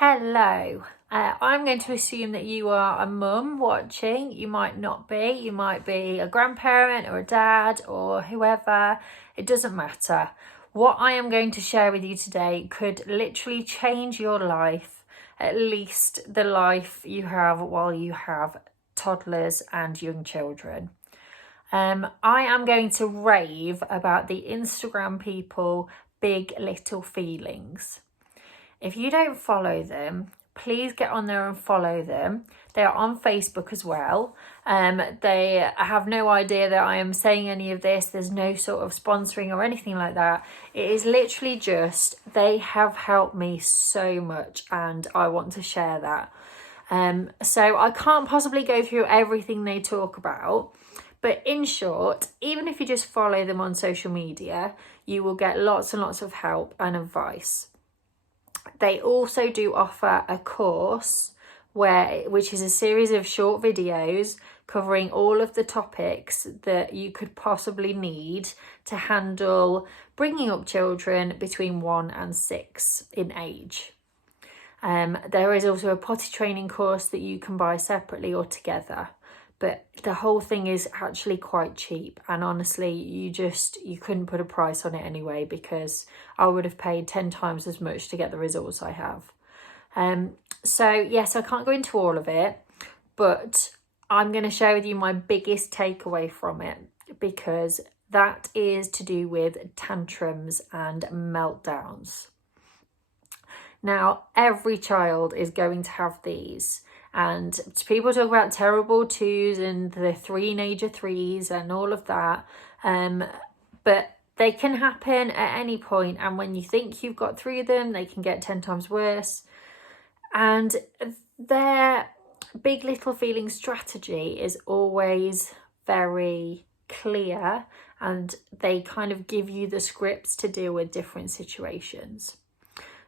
Hello. I'm going to assume that you are a mum watching. You might not be. You might be a grandparent or a dad or whoever. It doesn't matter. What I am going to share with you today could literally change your life, at least the life you have while you have toddlers and young children. I am going to rave about the Instagram people, Big Little Feelings. If you don't follow them, please get on there and follow them. They are on Facebook as well. They have no idea that I am saying any of this. There's no sort of sponsoring or anything like that. It is literally just, they have helped me so much and I want to share that. So I can't possibly go through everything they talk about. But in short, even if you just follow them on social media, you will get lots and lots of help and advice. They also do offer a course which is a series of short videos covering all of the topics that you could possibly need to handle bringing up children between 1 and 6 in age. There is also a potty training course that you can buy separately or together. But the whole thing is actually quite cheap, and honestly you couldn't put a price on it anyway, because I would have paid 10 times as much to get the results I have. So yes, I can't go into all of it, but I'm going to share with you my biggest takeaway from it, because that is to do with tantrums and meltdowns. Now, every child is going to have these. And people talk about terrible twos and the teenager threes and all of that. But they can happen at any point. And when you think you've got through them, they can get 10 times worse. And their Big Little Feeling strategy is always very clear. And they kind of give you the scripts to deal with different situations.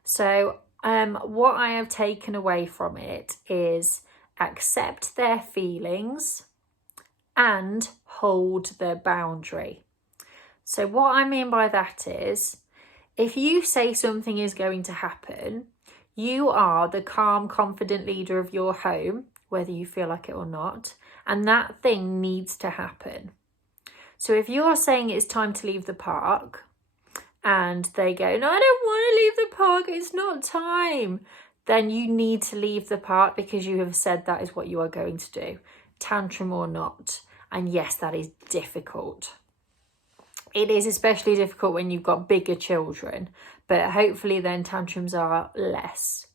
So what I have taken away from it is accept their feelings and hold their boundary. So what I mean by that is, if you say something is going to happen, you are the calm, confident leader of your home, whether you feel like it or not, and that thing needs to happen. So if you're saying it's time to leave the park, and they go, no, I don't want to leave the park, it's not time, then you need to leave the park because you have said that is what you are going to do, tantrum or not. And yes, that is difficult. It is especially difficult when you've got bigger children, but hopefully then tantrums are less.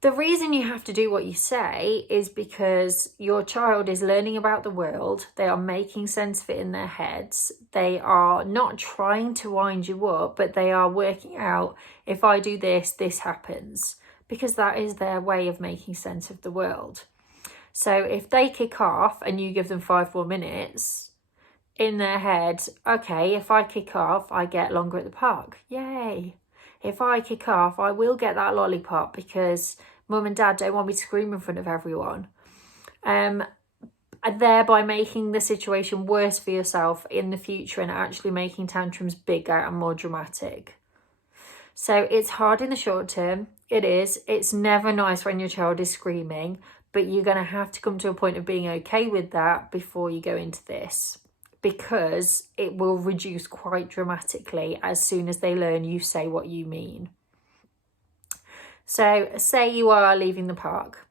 The reason you have to do what you say is because your child is learning about the world. They are making sense of it in their heads. They are not trying to wind you up, but they are working out, if I do this, this happens, because that is their way of making sense of the world. So if they kick off and you give them 5 more minutes, in their head, okay, if I kick off, I get longer at the park. Yay. If I kick off, I will get that lollipop because mum and dad don't want me to scream in front of everyone. Thereby making the situation worse for yourself in the future and actually making tantrums bigger and more dramatic. So it's hard in the short term. It is. It's never nice when your child is screaming, but you're going to have to come to a point of being okay with that before you go into this, because it will reduce quite dramatically as soon as they learn you say what you mean. So say you are leaving the park.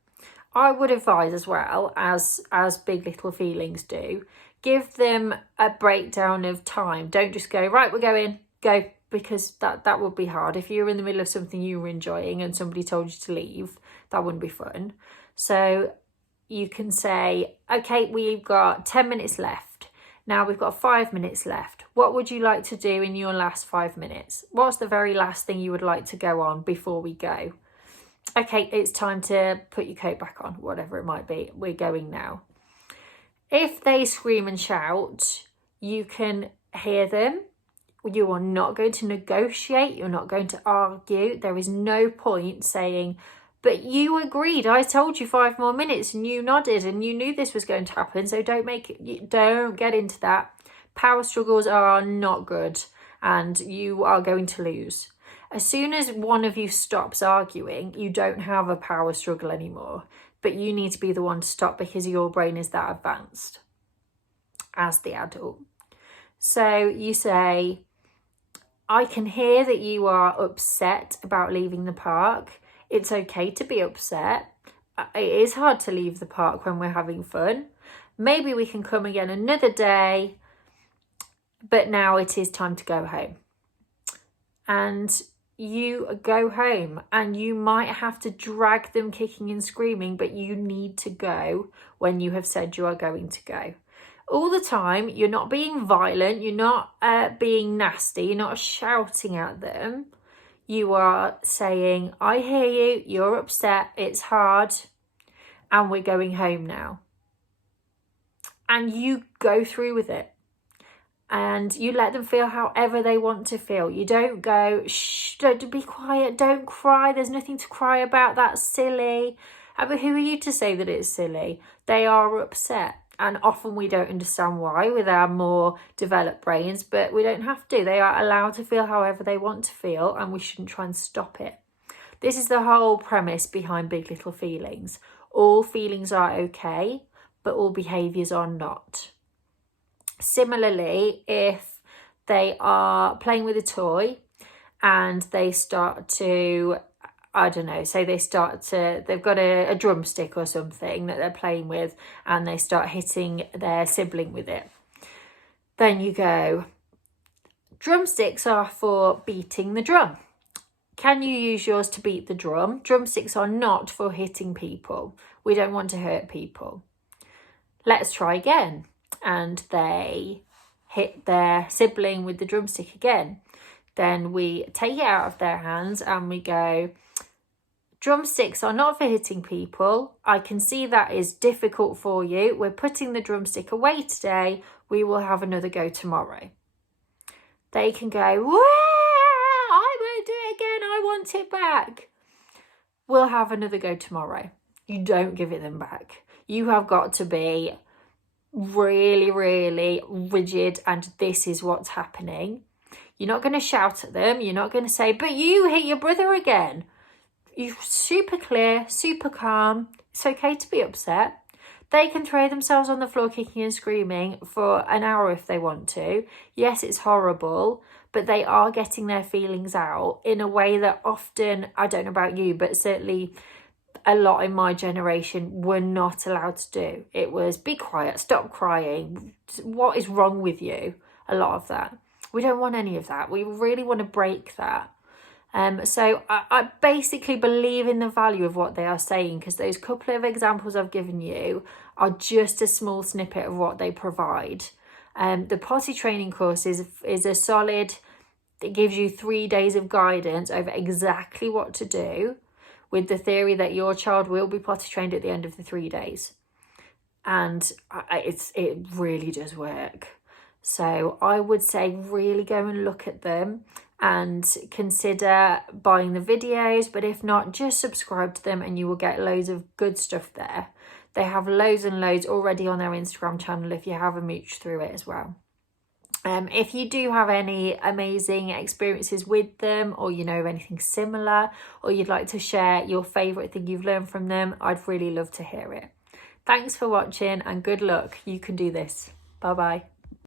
I would advise as well, as Big Little Feelings do, give them a breakdown of time. Don't just go, right, we're going, go, because that would be hard. If you're in the middle of something you were enjoying and somebody told you to leave, that wouldn't be fun. So you can say, okay, we've got 10 minutes left. Now we've got 5 minutes left. What would you like to do in your last 5 minutes? What's the very last thing you would like to go on before we go? Okay, it's time to put your coat back on, whatever it might be. We're going now. If they scream and shout, you can hear them. You are not going to negotiate. You're not going to argue. There is no point saying, but you agreed. I told you 5 more minutes and you nodded and you knew this was going to happen. So don't get into that. Power struggles are not good and you are going to lose. As soon as one of you stops arguing, you don't have a power struggle anymore, but you need to be the one to stop because your brain is that advanced as the adult. So you say, I can hear that you are upset about leaving the park. It's okay to be upset. It is hard to leave the park when we're having fun. Maybe we can come again another day, but now it is time to go home. And you go home, and you might have to drag them kicking and screaming, but you need to go when you have said you are going to go. All the time, you're not being violent, you're not being nasty, you're not shouting at them. You are saying, I hear you, you're upset, it's hard, and we're going home now. And you go through with it. And you let them feel however they want to feel. You don't go, shh, don't be quiet, don't cry, there's nothing to cry about, that's silly. But who are you to say that it's silly? They are upset. And often we don't understand why with our more developed brains, but we don't have to. They are allowed to feel however they want to feel, and we shouldn't try and stop it. This is the whole premise behind Big Little Feelings. All feelings are okay, but all behaviours are not. Similarly, if they are playing with a toy and they start to, I don't know, say they've got a drumstick or something that they're playing with, and they start hitting their sibling with it. Then you go, drumsticks are for beating the drum. Can you use yours to beat the drum? Drumsticks are not for hitting people. We don't want to hurt people. Let's try again. And they hit their sibling with the drumstick again. Then we take it out of their hands and we go, drumsticks are not for hitting people. I can see that is difficult for you. We're putting the drumstick away today. We will have another go tomorrow. They can go, I won't do it again. I want it back. We'll have another go tomorrow. You don't give it them back. You have got to be really, really rigid, and this is what's happening. You're not going to shout at them. You're not going to say, but you hit your brother again. You're super clear, super calm. It's okay to be upset. They can throw themselves on the floor kicking and screaming for an hour if they want to. Yes, it's horrible, but they are getting their feelings out in a way that often, I don't know about you, but certainly a lot in my generation were not allowed to do. It was be quiet, stop crying, what is wrong with you? A lot of that. We don't want any of that. We really want to break that. So I basically believe in the value of what they are saying, because those couple of examples I've given you are just a small snippet of what they provide. The potty training course is a solid, it gives you 3 days of guidance over exactly what to do, with the theory that your child will be potty trained at the end of the 3 days. And it really does work. So I would say really go and look at them and consider buying the videos. But if not, just subscribe to them and you will get loads of good stuff there. They have loads and loads already on their Instagram channel if you have a mooch through it as well. If you do have any amazing experiences with them, or you know of anything similar, or you'd like to share your favourite thing you've learned from them, I'd really love to hear it. Thanks for watching and good luck. You can do this. Bye bye.